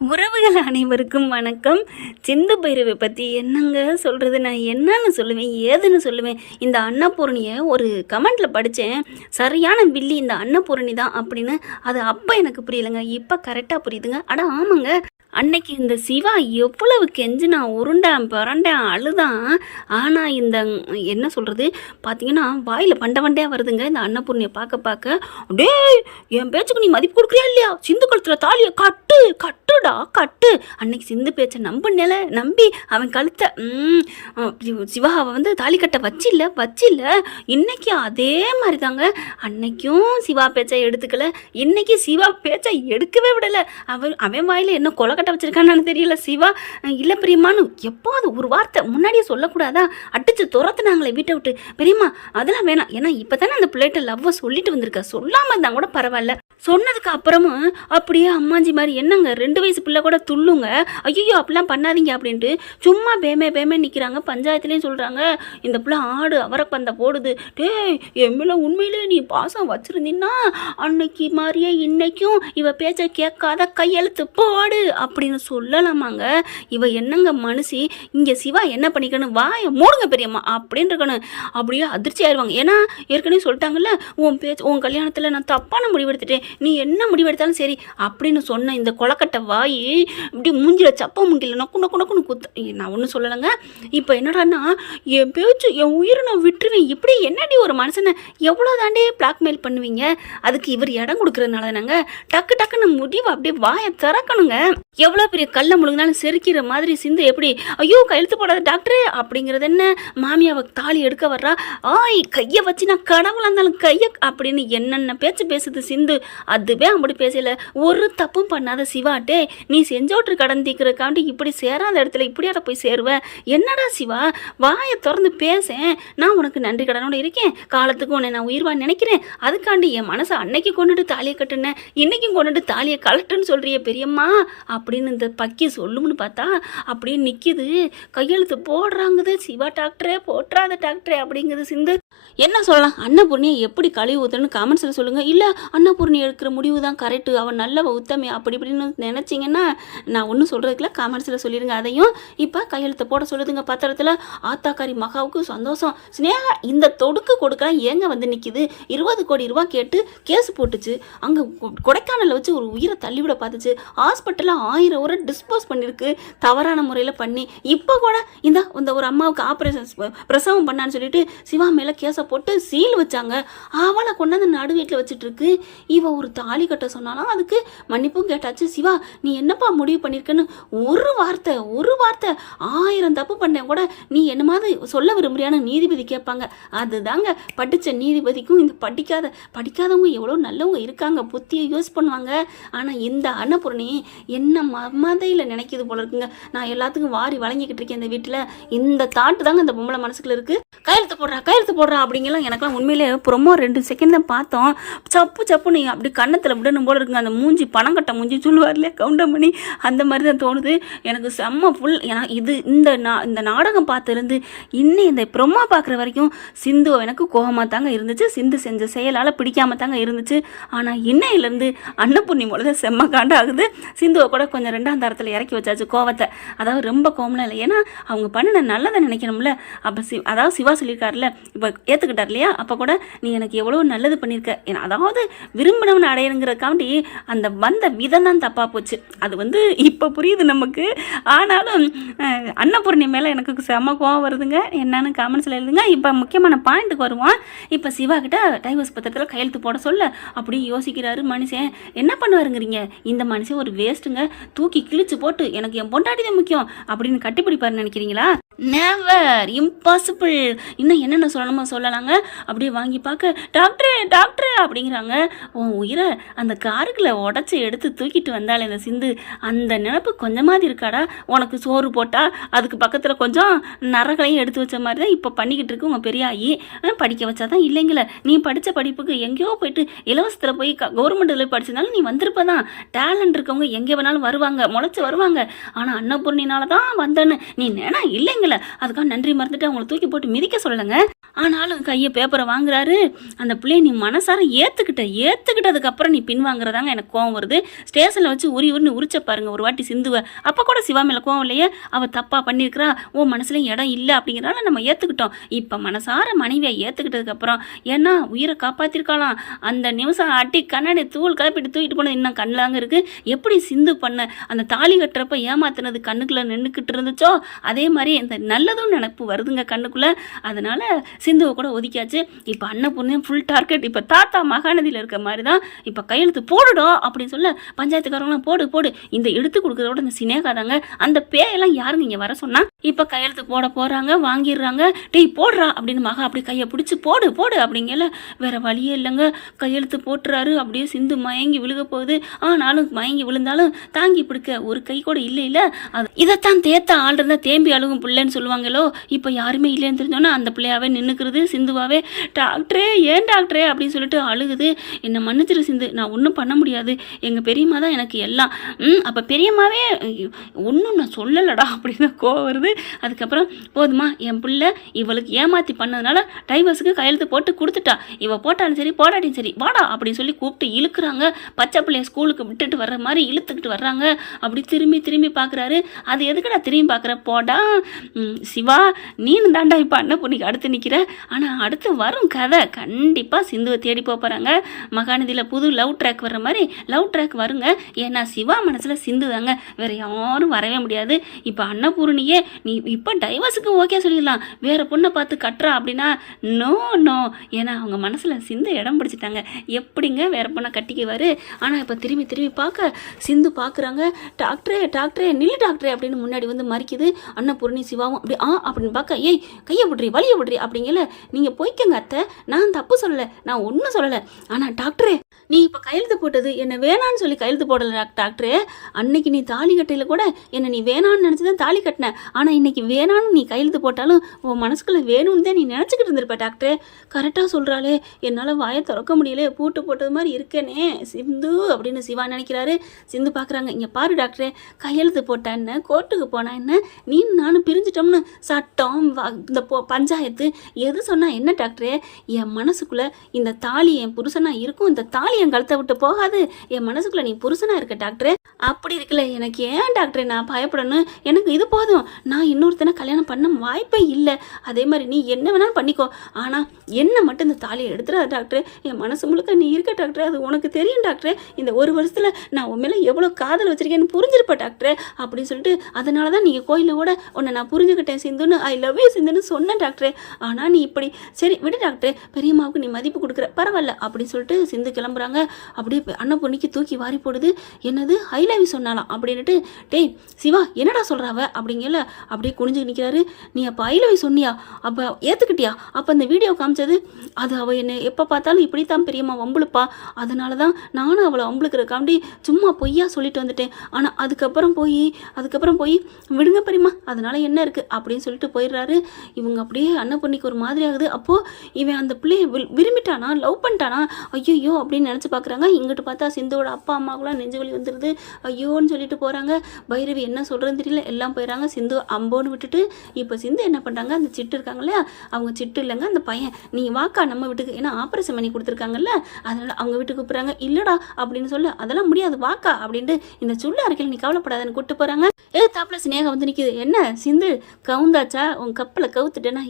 உறவுகள் அனைவருக்கும் வணக்கம். சிந்து பைரவை பற்றி என்னங்க சொல்கிறது? நான் என்னன்னு சொல்லுவேன், ஏதுன்னு சொல்லுவேன். இந்த அன்னபூரணியை ஒரு கமெண்ட்டில் படித்தேன். சரியான வில்லி இந்த அன்னபூரணி தான் அப்படின்னு. அது அப்போ எனக்கு புரியலைங்க, இப்போ கரெக்டாக புரியுதுங்க. அட ஆமாங்க, அன்னைக்கு இந்த சிவா எவ்வளவு கெஞ்சினா, உருண்டான் பரண்டான் அழுதான். ஆனால் இந்த என்ன சொல்கிறது பார்த்தீங்கன்னா, வாயில் பண்ட வண்டையாக வருதுங்க இந்த அன்னபூர்ணியை பார்க்க பார்க்க. டே, என் பேச்சுக்கு நீ மதிப்பு கொடுக்குறியா இல்லையா? சிந்து கழுத்துல தாலியை கட்டு கட்டுடா கட்டு. அன்னைக்கு சிந்து பேச்சை நம்பி அவன் கழுத்தை சிவாவை வந்து தாலி கட்ட வச்சில்ல. இன்னைக்கு அதே மாதிரி தாங்க. அன்னைக்கும் சிவா பேச்சை எடுத்துக்கல, இன்னைக்கு சிவா பேச்சை எடுக்கவே விடலை. அவன் வாயில் என்ன கொலக்கட்டை வச்சிருக்கான்னு தெரியல. சிவா இல்லை பெரியம்மான்னு எப்போது ஒரு வார்த்தை முன்னாடியே சொல்லக்கூடாதா? அடிச்சு துரத்துனாங்களே வீட்டை விட்டு. பெரியம்மா அதெல்லாம் வேணாம், ஏன்னா இப்போ தானே அந்த பிள்ளைகிட்ட லவ்வை சொல்லிட்டு வந்திருக்கா. சொல்லாமல் இருந்தால் கூட பரவாயில்ல, சொன்னதுக்கு அப்புறமும் அப்படியே அம்மாஞ்சி மாதிரி என்னங்க 2 வயசு பிள்ளை கூட துள்ளுங்க. ஐயோ அப்படிலாம் பண்ணாதீங்க அப்படின்ட்டு சும்மா பேமே நிற்கிறாங்க. பஞ்சாயத்துலேயும் சொல்கிறாங்க, இந்த பிள்ளை ஆடு அவரப்பந்த போடுது. டேய், எம்மில உண்மையிலே நீ பாசம் வச்சுருந்தீங்கன்னா அன்னைக்கு மாதிரியே இன்னைக்கும் இவ பேச்சை கேட்காத கையெழுத்து போடு அப்படின்னு சொல்லலாமாங்க. இவ என்னங்க மனுஷி? இங்கே சிவா என்ன பண்ணிக்கணும், வாயை மூடுங்க பெரியம்மா அப்படின்னு இருக்கணும். அப்படியே அதிர்ச்சி ஆயிடுவாங்க. ஏன்னா ஏற்கனவே சொல்லிட்டாங்கல்ல, உன் கல்யாணத்தில் நான் தப்பான முடிவெடுத்துட்டேன், நீ என்ன முடிவெடுத்தாலும் சரி அப்படின்னு சொன்ன இந்த கொலக்கட்டை வாய் இப்படி மூஞ்சில சப்ப முண்டில நொக்குன்னு குத்து. நான் ஒன்றும் சொல்லலைங்க. இப்போ என்னடான்னா, என் பேச்சு என் உயிரை நான் விட்டுருவேன். இப்படி என்னடி ஒரு மனுஷனை எவ்வளோ தாண்டே பிளாக்மெயில் பண்ணுவீங்க? அதுக்கு இவர் இடம் கொடுக்குறதுனால நாங்கள் டக்குன்னு முடிவு அப்படியே வாயை திறக்கணுங்க. எவ்வளோ பெரிய கல்லை முழுங்கினாலும் செருக்கிற மாதிரி சிந்து எப்படி ஐயோ கையெழுத்து போடாத டாக்டரே அப்படிங்கிறது என்ன? மாமியாவை தாலி எடுக்க வர்றா, ஆய் கையை வச்சு நான் கடவுளாக இருந்தாலும் கையை அப்படின்னு என்னென்ன பேச்சு பேசுது சிந்து. அதுவே அப்படி பேசல. ஒரு தப்பும் பண்ணாத சிவாட்டே, நீ செஞ்சோட்டு கடந்திக்கிறக்காண்டி இப்படி சேராத இடத்துல இப்படியாட போய் சேருவேன். என்னடா சிவா, வாயை திறந்து பேசேன். நான் உனக்கு நன்றி கடனோட இருக்கேன், காலத்துக்கு உன்னை நான் உயிர்வான்னு நினைக்கிறேன். அதுக்காண்டி என் மனசை அன்னைக்கு கொண்டுட்டு தாலியை கட்டுனேன், இன்னைக்கும் கொண்டுட்டு தாலியை கலட்டுன்னு சொல்றிய பெரியம்மா அப்படின்னு இந்த பக்கி சொல்லும்னு பார்த்தா அப்படியே நிற்கிது. கையெழுத்து போடுறாங்குது. சிவா டாக்டரே போட்டுறாத டாக்டரே அப்படிங்குது சிந்து. என்ன சொல்லலாம்? அன்னபூர்ணியை எப்படி கழுவி ஊற்றுன்னு காமெண்ட்ஸில் சொல்லுங்கள். இல்லை அன்னபூர்ணி எடுக்கிற முடிவு தான் கரெக்டு, அவன் நல்ல உத்தமே அப்படி இப்படின்னு நினச்சிங்கன்னா நான் ஒன்றும் சொல்கிறதுக்குல காமெண்ட்ஸில் சொல்லிடுங்க. அதையும் இப்போ கையெழுத்து போட சொல்லுதுங்க பத்திரத்தில். ஆத்தாக்காரி மகாவுக்கு சந்தோஷம். ஸ்னேகா இந்த தொடுக்கு கொடுக்கலாம் ஏங்க வந்து நிற்கிது. 20 கோடி ரூபா கேட்டு கேஸ் போட்டுச்சு. அங்கே கொடைக்கானலில் வச்சு ஒரு உயிரை தள்ளிவிட பார்த்துச்சு. ஹாஸ்பிட்டலில் 1000 ஊரை டிஸ்போஸ் பண்ணியிருக்கு தவறான முறையில் பண்ணி. இப்போ கூட இந்த ஒரு அம்மாவுக்கு ஆப்ரேஷன் பிரசவம் பண்ணான்னு சொல்லிட்டு சிவா மேலே கேஸை போட்டு சீல் வச்சாங்க. அவளை கொண்டாந்து நடு வீட்டில் வச்சுட்டு இருக்கு. இவ ஒரு தாலி கட்ட சொன்னாலும் அதுக்கு மன்னிப்பும் கேட்டாச்சு. சிவா நீ என்னப்பா முடிவு பண்ணியிருக்கன்னு ஒரு வார்த்தை 1000 தப்பு பண்ணேன் கூட நீ என்ன மாதிரி சொல்ல விரும்புறியான்னு நீதிபதி கேட்பாங்க. அதுதாங்க படித்த நீதிபதிக்கும் இந்த படிக்காதவங்க எவ்வளோ நல்லவங்க இருக்காங்க, புத்தியை யூஸ் பண்ணுவாங்க. ஆனால் இந்த அன்னபூர்ணி என்ன மதையில் நினைக்கிது போல இருக்குங்க. நான் எல்லாத்துக்கும் வாரி வழங்கிக்கிட்டு இருக்கேன் இந்த வீட்டில். இந்த தாட்டு தாங்க இந்த பொம்பளை மனசுக்குள்ள இருக்குது. கையெழுத்து போடுறா அப்படிங்கலாம். எனக்குலாம் உண்மையிலே ப்ரொமோ 2 செகண்ட் தான் பார்த்தோம். சப்புன்னு அப்படி கன்னத்தில் விடணும் போல இருக்குங்க. அந்த மூஞ்சி பணங்கட்ட மூஞ்சி சொல்லுவார் இல்லையா கவுண்டமணி, அந்த மாதிரி தான் தோணுது எனக்கு. செம்ம ஃபுல். ஏன்னா இந்த நாடகம் பார்த்துருந்து இன்னும் இந்த ப்ரொமோ பார்க்குற வரைக்கும் சிந்து எனக்கு கோபமாக தாங்க இருந்துச்சு. சிந்து செஞ்ச செயலால் பிடிக்காம தாங்க இருந்துச்சு. ஆனால் இன்னையிலேருந்து அன்னபூர்ணி மூலம் தான் செம்ம காண்டாகுது. சிந்துவை கூட கொஞ்சம் 2ஆம் தரத்தில் இறக்கி வச்சாச்சு கோவத்தை. அதாவது ரொம்ப கோவம்லாம் இல்லை, ஏன்னா அவங்க பண்ணின நல்லதை நினைக்கணும்ல. அப்போ அதாவது சிவா சொல்லியிருக்காருல, இப்போ ஏற்றுக்கிட்டார் இல்லையா, அப்போ கூட நீ எனக்கு எவ்வளோ நல்லது பண்ணியிருக்க, ஏன்னா அதாவது விரும்பினவனை அடையணுங்கிறக்காண்டி அந்த வந்த விதம் தான் தப்பாக போச்சு. அது வந்து இப்போ புரியுது நமக்கு. ஆனாலும் அன்னபூர்ணி மேலே எனக்கு செம்ம கோவம் வருதுங்க. என்னன்னு காமெண்ட்ஸில் எழுதுங்க. இப்போ முக்கியமான பாயிண்ட்டுக்கு வருவான். இப்போ சிவா கிட்ட டைவர்ஸ் பத்திரத்தில் கையெழுத்து போட சொல்ல அப்படி யோசிக்கிறாரு மனுஷன். என்ன பண்ணுவாருங்கிறீங்க? இந்த மனுஷன் ஒரு வேஸ்ட்டுங்க. தூக்கி கிழிச்சு போட்டு எனக்கு என் பொண்டாட்டி தான் முக்கியம் அப்படின்னு கட்டிப்பிடிப்பாருன்னு நினைக்கிறீங்களா? Never, impossible. இன்னும் என்னென்ன சொல்லணுமோ சொல்லலாங்க. அப்படியே வாங்கி பார்க்க டாக்டரே அப்படிங்கிறாங்க. உன் உயிரை அந்த காருக்குள்ள உடச்சி எடுத்து தூக்கிட்டு வந்தாள் இந்த சிந்து. அந்த நினப்பு கொஞ்சமாதிரி இருக்காடா? உனக்கு சோறு போட்டால் அதுக்கு பக்கத்தில் கொஞ்சம் நரகளையும் எடுத்து வச்ச மாதிரி தான் இப்போ பண்ணிக்கிட்டு இருக்கு உங்கள் பெரியாயி. படிக்க வச்சாதான் இல்லைங்கள. நீ படித்த படிப்புக்கு எங்கேயோ போயிட்டு இலவசத்தில் போய் கவர்மெண்ட்டில் படிச்சதுனால நீ வந்திருப்பதான். டேலண்ட் இருக்கவங்க எங்கே வேணாலும் வருவாங்க, முளைச்சி வருவாங்க. ஆனால் அன்னபூர்ணினால தான் வந்தேன்னு நீ நினா இல்லைங்கள. வாங்கலை, அதுக்காக நன்றி மறந்துட்டு அவங்கள தூக்கி போட்டு மிதிக்க சொல்லலைங்க. ஆனாலும் கையை பேப்பரை வாங்குறாரு. அந்த பிள்ளைய நீ மனசார ஏற்றுக்கிட்டதுக்கப்புறம் நீ பின் வாங்குறதாங்க எனக்கு கோவம் வருது. ஸ்டேஷனில் வச்சு உரின்னு உரிச்ச பாருங்க ஒரு வாட்டி சிந்துவை. அப்போ கூட சிவா மேலே கோவம் இல்லையே, அவள் தப்பாக பண்ணியிருக்கிறா, ஓ மனசுலையும் இடம் இல்லை அப்படிங்கிறனால நம்ம ஏற்றுக்கிட்டோம். இப்போ மனசார மனைவியை ஏற்றுக்கிட்டதுக்கப்புறம் ஏன்னா உயிரை காப்பாற்றிருக்கலாம். அந்த நிமிஷம் அட்டி கண்ணாடி கிளப்பிட்டு தூக்கிட்டு போனது இன்னும் கண்ணிலாங்க இருக்குது. எப்படி சிந்து பண்ண அந்த தாலி கட்டுறப்ப ஏமாத்தினது கண்ணுக்குள்ளே நின்றுக்கிட்டு இருந்துச்சோ அதே மாதிரி இந்த நல்லதும் நினப்பு வருதுங்க கண்ணுக்குள்ளே. அதனால் சிந்துவை கூட ஒதுக்கியாச்சு. இப்போ அன்னபூர்ணியும் ஃபுல் டார்கெட். இப்போ தாத்தா மகாநதியில் இருக்க மாதிரி தான். இப்போ கையெழுத்து போடுடா அப்படின்னு சொல்ல பஞ்சாயத்துக்காரங்களாம் போடு இந்த எடுத்து கொடுக்குறதோட இந்த சினேகா தாங்க. அந்த பேயெல்லாம் யாருங்க இங்கே வர சொன்னா? இப்போ கையெழுத்து போட போகிறாங்க, வாங்கிடுறாங்க. டேய் போடுறா அப்படின்னு மகா அப்படி கையை பிடிச்சி போடு அப்படிங்கல. வேற வழியே இல்லைங்க, கையெழுத்து போட்டுறாரு. அப்படியே சிந்து மயங்கி விழுக போகுது. ஆனாலும் மயங்கி விழுந்தாலும் தாங்கி பிடிக்க ஒரு கை கூட இல்லை. அது இதைத்தான் தேத்த ஆள் இருந்தால் தேம்பி அழுகும் பிள்ளைன்னு சொல்லுவாங்களோ. இப்போ யாருமே இல்லைன்னு தெரிஞ்சோன்னா அந்த பிள்ளையாவே நின்றுக்கிறது. சிந்துவாவே டாக்டரே ஏன் டாக்டரே அப்படின்னு சொல்லிட்டு அழுகுது. என்னை மன்னிச்சிரு சிந்து, நான் ஒன்றும் பண்ண முடியாது, எங்கள் பெரியம்மா தான் எனக்கு எல்லாம். அப்போ பெரியம்மாவே ஒன்றும் நான் சொல்லலடா அப்படின்னு கோவம் வருது. அதுக்கப்புறம் போதுமா, என் பிள்ளை இவளுக்கு ஏமாற்றி பண்ணதுனால டைவர்ஸுக்கு கையெழுத்து போட்டு கொடுத்துட்டா, இவ போட்டாலும் சரி போடாட்டியும் சரி வாடா அப்படின்னு சொல்லி கூப்பிட்டு இழுக்கிறாங்க. பச்சை பிள்ளைய ஸ்கூலுக்கு விட்டுட்டு வர்ற மாதிரி இழுத்துக்கிட்டு வர்றாங்க. அப்படி திரும்பி பார்க்குறாரு. அது எதுக்குடா திரும்பி பார்க்குற, போடா சிவா நீனு தாண்டா இப்போ அன்னபூர்ணிக்கு அடுத்து நிற்கிற. ஆனால் அடுத்து வரும் கதை கண்டிப்பாக சிந்துவை தேடி போகிறாங்க. மகாநதியில் புது லவ் ட்ராக் வர்ற மாதிரி லவ் ட்ராக் வருங்க. ஏன்னா சிவா மனசில் சிந்து தாங்க, வேறு யாரும் வரவே முடியாது. இப்போ அன்னபூர்ணியே நீ இப்போ டைவர்ஸுக்கு ஓகே சொல்லிடலாம், வேறு பொண்ணை பார்த்து கட்டுறா அப்படின்னா நோ. ஏன்னா அவங்க மனசில் சிந்து இடம் பிடிச்சிட்டாங்க. எப்படிங்க வேறு பொண்ணை கட்டிக்குவார்? ஆனால் இப்போ திரும்பி பார்க்க சிந்து பார்க்குறாங்க. டாக்டரே நில்லு டாக்டரே அப்படின்னு முன்னாடி வந்து மறிக்குது. அன்னபூர்ணி சிவாவும் அப்படி அப்படின்னு பார்க்க, ஏய் கையை விட்றி வலியை விட்றி அப்படிங்கல. நீங்கள் போய்க்கங்க அத்தை, நான் தப்பு சொல்லலை, நான் ஒன்றும் சொல்லலை. ஆனால் டாக்டரே நீ இப்போ கையெழுத்து போட்டது என்னை வேணான்னு சொல்லி கையெழுத்து போடலை டாக்டரே. அன்னைக்கு நீ தாலி கட்டையில் கூட என்னை நீ வேணான்னு நினச்சி தான் தாலி கட்டின. ஆனால் இன்னைக்கு வேணான்னு நீ கையெழுத்து போட்டாலும் உன் மனசுக்குள்ளே வேணும்னு தான் நீ நினச்சிக்கிட்டு இருந்திருப்ப டாக்டரே. கரெக்டாக சொல்கிறாளே, என்னால் வாயை திறக்க முடியல, பூட்டு போட்டது மாதிரி இருக்கேனே சிந்து அப்படின்னு சிவா நினைக்கிறாரு. சிந்து பார்க்குறாங்க, இங்கே பாரு டாக்டரே, கையெழுத்து போட்டா என்ன, கோர்ட்டுக்கு போனா என்ன, நீ நானும் பிரிஞ்சிட்டோம்னு சட்டம் இந்த பஞ்சாயத்து எது சொன்னால் என்ன டாக்டரே? என் மனசுக்குள்ளே இந்த தாலி என் புருஷனாக இருக்கும், இந்த தாலி என் கழுத்தை விட்டு போகாது, என் மனசுக்குள்ளே நீ புருஷனாக இருக்க டாக்டரே. அப்படி இருக்குல்ல, எனக்கு ஏன் டாக்டரே நான் பயப்படணும், எனக்கு இது போதும், நான் இன்னொருத்தனை கல்யாணம் பண்ண வாய்ப்பே இல்லை. அதே மாதிரி நீ என்ன வேணாலும் பண்ணிக்கோ, ஆனால் என்ன மட்டும் இந்த தாலியை எடுத்துடாது டாக்டரே. என் மனசு முழுக்க நீ இருக்க டாக்டரே, அது உனக்கு தெரியும் டாக்டரே. இந்த ஒரு வருஷத்தில் நான் உன் மேலே எவ்வளோ காதல் வச்சிருக்கேன்னு புரிஞ்சிருப்பேன் டாக்டரே அப்படின்னு சொல்லிட்டு, அதனால தான் நீங்கள் கோயிலில் கூட உன்னை நான் புரிஞ்சுக்கிட்டேன் சிந்துன்னு, ஐ லவ் யூ சிந்துன்னு சொன்னேன் டாக்டரே. ஆனால் நீ இப்படி சரி விடு டாக்டரே, பெரியம்மாவுக்கு நீ மதிப்பு கொடுக்குற, பரவாயில்ல அப்படின்னு சொல்லிட்டு சிந்து கிளம்புறாங்க. அப்படியே அன்னபூர்ணிக்கு தூக்கி வாரி போடுது. என்னது ஐ லவ் யூ சொன்னாலாம் அப்படின்ட்டு, டேய் சிவா என்னடா சொல்கிறாவ அப்படிங்கல. அப்படியே குனிஞ்சு நிற்கிறாரு. நீ அப்போ ஐ லவ் யூ சொன்னியா, அப்போ ஏற்றுக்கிட்டியா, அப்போ அந்த வீடியோ காமிச்சது அது அவள் என்னை எப்போ பார்த்தாலும் இப்படித்தான் பெரியம்மா வம்புழுப்பா, அதனால தான் நானும் அவளை வம்புழுக்கிறக்காண்டி சும்மா பொய்யா சொல்லிட்டு வந்துட்டேன். ஆனால் அதுக்கப்புறம் போய் விடுங்க பெரியம்மா, அதனால என்ன இருக்குது அப்படின்னு சொல்லிட்டு போயிடுறாரு. இவங்க அப்படியே அன்னபூர்ணிக்கு ஒரு மாதிரி ஆகுது. அப்போது இவன் அந்த பிள்ளையை விரும்பிட்டானா, லவ் பண்ணிட்டானா, ஐயோ அப்படின்னு நினச்சி பார்க்குறாங்க. இங்கிட்டு பார்த்தா சிந்துவோட அப்பா அம்மாவுக்குலாம் நெஞ்சு வலி வந்துடுது. ஐயோன்னு சொல்லிட்டு போகிறாங்க. பைரவி என்ன சொல்கிறதுன்னு தெரியல, எல்லாம் போயிடறாங்க. சிந்து அம்போன்னு விட்டுட்டு இப்போ சிந்து என்ன பண்ணுறாங்க, அந்த சிட்டு இருக்காங்க இல்லையா, அவங்க சிட்டு இல்லைங்க அந்த பையன், நீ வாக்கா நம்ம வீட்டுக்கு, ஏன்னா ஆப்ரேஷன் பண்ணி கொடுத்துருக்காங்கல்ல, அதனால் அவங்க வீட்டுக்கு கூப்பிட்றாங்க. இல்லைடா அப்படின்னு சொல்ல, அதெல்லாம் முடியாது வாக்கா அப்படின்ட்டு இந்த சுள்ள அறைக்கையில் நீ கவலைப்படாதன்னு கூப்பிட்டு போகிறாங்க. தாப்பில் சினேகா வந்து நிற்கிது. என்ன சிந்து கவுந்தாச்சா, உன் கப்பலை கவுத்துட்டேன்னா,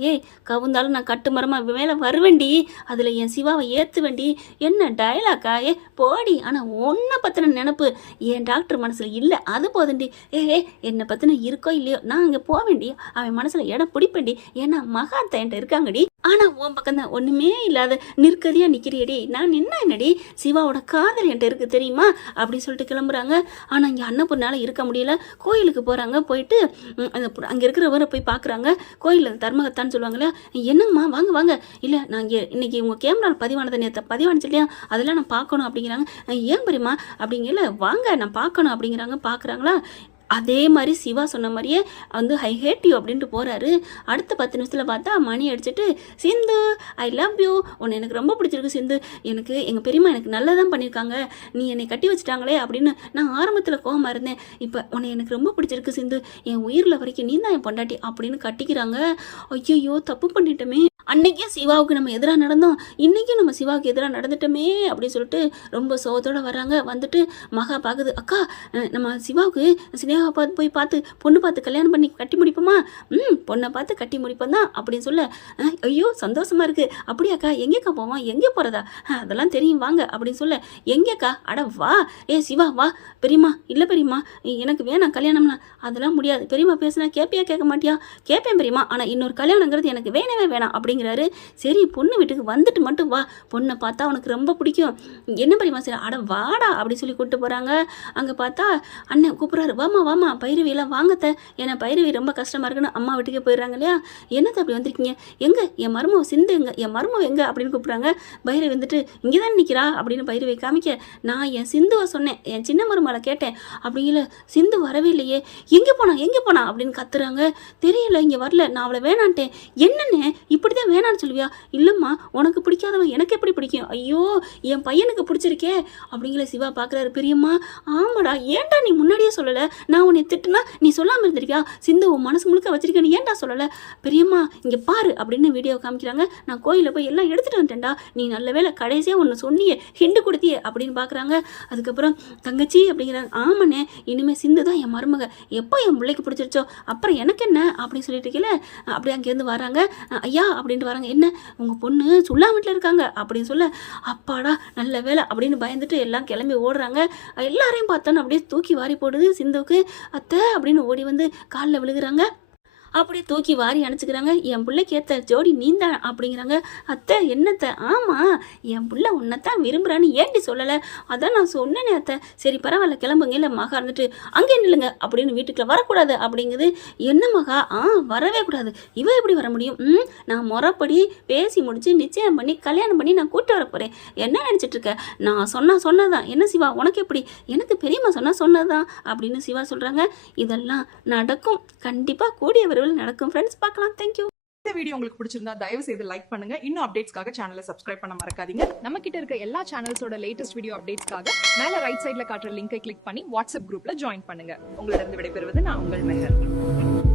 கவுந்தாலும் நான் கட்டு மரமாக மேலே வருவேண்டி, அதில் என் சிவாவை ஏற்றுவேண்டி, என்ன டயலாக்கா, போடி. ஆனால் ஒன்றை பற்றின நினப்பு என் டாக்டர் மனசில் இல்லை, அது போதுண்டி. என்னை பற்றின இருக்கோ இல்லையோ, நான் அங்கே போவேண்டி, அவன் மனசில் இடம் பிடிப்பேண்டி, ஏன்னா மகாத்த என்கிட்ட இருக்காங்கடி. ஆனால் உன் பக்கம் தான் ஒன்றுமே இல்லாத நிற்கதியாக நிற்கிறியடி, நான் என்னடி, சிவாவோட காதல் என்கிட்ட இருக்குது தெரியுமா அப்படி சொல்லிட்டு கிளம்புறாங்க. ஆனால் இங்கே அன்னபூர்ணால இருக்க முடியல. கோயிலுக்கு போகிறாங்க. போயிட்டு அந்த அங்கே இருக்கிறவரை போய் பார்க்குறாங்க. கோயிலில் தர்மகத்தான்னு சொல்லுவாங்களே, என்னங்கம்மா வாங்க, இல்லை நான் இங்கே இன்றைக்கி உங்கள் கேமராவில் பதிவானதை நேற்று பதிவானுச்சு இல்லையா, அதெல்லாம் நான் பார்க்கணும் அப்படிங்கிறாங்க. ஏன் பெரியம்மா அப்படிங்கல, வாங்க நான் பார்க்கணும் அப்படிங்கிறாங்க. பார்க்குறாங்களா, அதே மாதிரி சிவா சொன்ன மாதிரியே வந்து ஐ ஹேட் யூ அப்படின்ட்டு போகிறாரு. அடுத்த 10 நிமிஷத்தில் பார்த்தா மணி அடிச்சுட்டு, சிந்து ஐ லவ் யூ, உன்னை எனக்கு ரொம்ப பிடிச்சிருக்கு சிந்து, எனக்கு எங்கள் பெரியம்மா எனக்கு நல்லதான் பண்ணியிருக்காங்க, நீ என்னை கட்டி வச்சுட்டாங்களே அப்படின்னு நான் ஆரம்பத்தில் கோவமாக இருந்தேன், இப்போ உன்னை எனக்கு ரொம்ப பிடிச்சிருக்கு சிந்து, என் உயிரில் வரைக்கும் நீ தான் என் பொண்டாட்டி அப்படின்னு கட்டிக்கிறாங்க. ஐயோ தப்பு பண்ணிட்டோமே, அன்னைக்கே சிவாவுக்கு நம்ம எதிராக நடந்தோம், இன்றைக்கும் நம்ம சிவாவுக்கு எதிராக நடந்துட்டோமே அப்படின்னு சொல்லிட்டு ரொம்ப சோகத்தோடு வராங்க. வந்துட்டு மகா பார்க்குது, அக்கா நம்ம சிவாவுக்கு சினேகா பார்த்து பொண்ணு பார்த்து கல்யாணம் பண்ணி கட்டி முடிப்போமா, பொண்ணை பார்த்து கட்டி முடிப்போம் தான் அப்படின்னு சொல்ல, ஐயோ சந்தோஷமாக இருக்குது, அப்படியாக்கா எங்கேக்கா போவோம், எங்கே போகிறதா, அதெல்லாம் தெரியும் வாங்க அப்படின்னு சொல்ல, எங்கேக்கா, அட வா, சிவா வா, பெரியம்மா இல்லை பெரியம்மா எனக்கு வேணாம் கல்யாணம்னா, அதெல்லாம் முடியாது, பெரியம்மா பேசுனா கேட்பியா கேட்க மாட்டியா, கேட்பேன் பெரியம்மா, ஆனால் இன்னொரு கல்யாணங்கிறது எனக்கு வேணவே வேணாம் அப்படிங்கிறாரு. சரி பொண்ணு வீட்டுக்கு வந்துட்டு மட்டும் வா, பொண்ணை பார்த்தா அவனுக்கு ரொம்ப பிடிக்கும், என்ன பெரியம்மா சரி அட வாடா அப்படின்னு சொல்லி கூப்பிட்டு போகிறாங்க. அங்கே பார்த்தா அண்ணன் கூப்பிட்றாரு, வாமா வாமா பைரவியெல்லாம் வாங்கத்த, ஏன்னா பைரவி ரொம்ப கஷ்டமாக இருக்குன்னு அம்மா வீட்டுக்கே போயிடுறாங்க இல்லையா, என்னத்தை அப்படி வந்திருக்கீங்க, எங்கே என் மருமவ சிந்து எங்கே, என் மருமவ எங்கே அப்படின்னு கூப்பிட்றாங்க. பைரவி வந்துட்டு இங்கே தான் நிற்கிறா அப்படின்னு பைரவி காமிக்க, நான் என் சிந்துவை சொன்னேன், என் சின்ன மருமகளை கேட்டேன், அப்படிங்கல சிந்து வரவே இல்லையே, எங்கே போனா அப்படின்னு கத்துறாங்க. தெரியல இங்கே வரல, நான் அவளை வேணான்ட்டேன், என்னன்னு இப்படி தான் வேணான்னு சொல்லுவியா, இல்லைம்மா உனக்கு பிடிக்காதவன் எனக்கு எப்படி பிடிக்கும், ஐயோ என் பையனுக்கு பிடிச்சிருக்கே அப்படிங்கிற சிவா பார்க்குறாரு. பெரியம்மா ஆமாடா, ஏன்டா நீ முன்னாடியே சொல்லலை, நான் உன்னை திட்டுனா நீ சொல்லாமல் இருந்திருக்கியா, சிந்து உன் மனசு முழுக்க வச்சிருக்கேன்னு ஏன்டா சொல்லலை, பெரியம்மா இங்கே பாரு அப்படின்னு வீடியோ காமிக்கிறாங்க. நான் கோயிலில் போய் எல்லாம் எடுத்துகிட்டு வந்துட்டேன்டா, நீ நல்ல வேலை கடைசியாக ஒன்று சொன்னியே ஹிண்டு கொடுத்தியே அப்படின்னு பார்க்குறாங்க. அதுக்கப்புறம் தங்கச்சி அப்படிங்கிறாங்க, ஆமாண்ணே இனிமேல் சிந்து தான் என் மருமக, எப்போ என் பிள்ளைக்கு பிடிச்சிருச்சோ அப்புறம் எனக்கு என்ன அப்படின்னு சொல்லிட்டு இருக்கல, அப்படி அங்கேருந்து வராங்க. ஐயா அப்படின்ட்டு வராங்க, என்ன உங்கள் பொண்ணு சுல்லா வீட்டில் இருக்காங்க அப்படின்னு சொல்ல, அப்பாடா நல்ல வேலை அப்படின்னு பயந்துட்டு எல்லாம் கிளம்பி ஓடுறாங்க. எல்லாரையும் பார்த்தோன்னு அப்படியே தூக்கி வாரி போடுது சிந்துவுக்கு. அத்தை அப்படின்னு ஓடி வந்து காலில் விழுகிறாங்க. அப்படியே தூக்கி வாரி அணைச்சிக்கிறாங்க. என் பிள்ளைக்கு ஏற்ற ஜோடி நீந்தான் அப்படிங்கிறாங்க. அத்தை என்னத்தை, ஆமாம் என் பிள்ளை உன்னைத்தான் விரும்புகிறான்னு ஏன்டி சொல்லலை, அதான் நான் சொன்னேனே அத்தை, சரி பரவாயில்ல கிளம்புங்க, இல்லை மகா இருந்துட்டு அங்கே நில்லுங்க அப்படின்னு வீட்டுக்குள்ள வரக்கூடாது அப்படிங்குது. என்ன மகா, வரவே கூடாது, இவ எப்படி வர முடியும், நான் முறைப்படி பேசி முடிச்சு நிச்சயம் பண்ணி கல்யாணம் பண்ணி நான் கூட்டு வர போகிறேன், என்ன நினச்சிட்டு இருக்க, நான் சொன்னதான் என்ன சிவா உனக்கு எப்படி, எனக்கு பெரியம்மா சொன்னதான் அப்படின்னு சிவா சொல்கிறாங்க. இதெல்லாம் நடக்கும், கண்டிப்பாக கூடிய விரைவில் நடக்கும் ஃப்ரெண்ட்ஸ், பார்க்கலாம். தேங்க்யூ. இந்த வீடியோ உங்களுக்கு பிடிச்சிருந்தா தயவு செய்து லைக் பண்ணுங்க. இன்னும் அப்டேட்ஸ்க்காக சேனலை சப்ஸ்கிரைப் பண்ண மறக்காதீங்க. நம்ம கிட்ட இருக்க எல்லா சேனல்ஸோட லேட்டஸ்ட் வீடியோ அப்டேட்ஸ்க்காக மேல ரைட் சைடுல காட்டுற லிங்கை கிளிக் பண்ணி வாட்ஸ்அப் குரூப்ல ஜாயின் பண்ணுங்க. உங்களிடம் விடைபெறுவது நான் உங்கள் மெஹர்.